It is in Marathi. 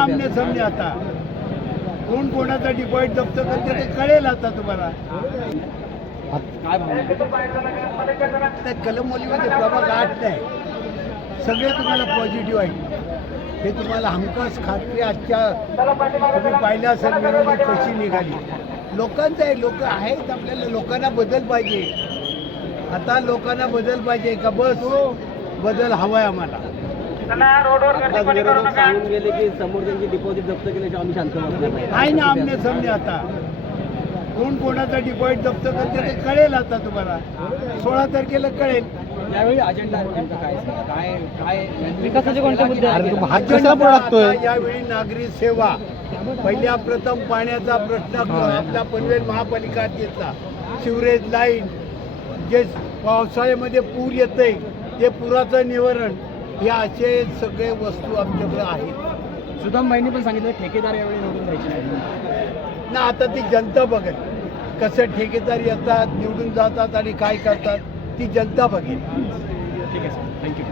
आमने सामने आता कोण कोणाचा डिपॉझिट जप्त करते ते कळेल आता तुम्हाला. त्या कलमोलीमध्ये प्रभाग 8 नाही, सगळे तुम्हाला पॉझिटिव्ह आहे. हे तुम्हाला हमखास खात्री आजच्या तुम्ही पाहिलं असेल मिरवणूक कशी निघाली. लोकांचं आहे, लोक आहेत, आपल्याला लोकांना बदल पाहिजे. आता लोकांना बदल पाहिजे का? बस बदल हवाय आम्हाला. सांगून गेले की समोर त्यांची डिपॉझिट जप्त केल्याशिवाय आम्ही शांत बसणार नाही. आहे ना आमने सामने आता कोण कोणाचा डिपॉझिट जप्त करते ते कळेल आता तुम्हाला. 16 तारखेला कळेल. यावेळी अजेंडा काय काय काय विकासाचे कोणते मुद्दे यावेळी नागरी सेवा पहिल्या प्रथम पाण्याचा प्रश्न आपला पनवेल महापालिका घेतला. सिवरेज लाईन, जे पावसाळ्यामध्ये पूर येतंय ते पुराचं निवारण, हे असे सगळे वस्तू आमच्याकडे आहेत. सुदाम भाईंनी पण सांगितलं ठेकेदार यावेळी निवडून द्यायचे ना. आता ती जनता बघेल कसं ठेकेदार येतात, निवडून जातात आणि काय करतात ती जनता बघेल. ठीक आहे सर, थँक्यू.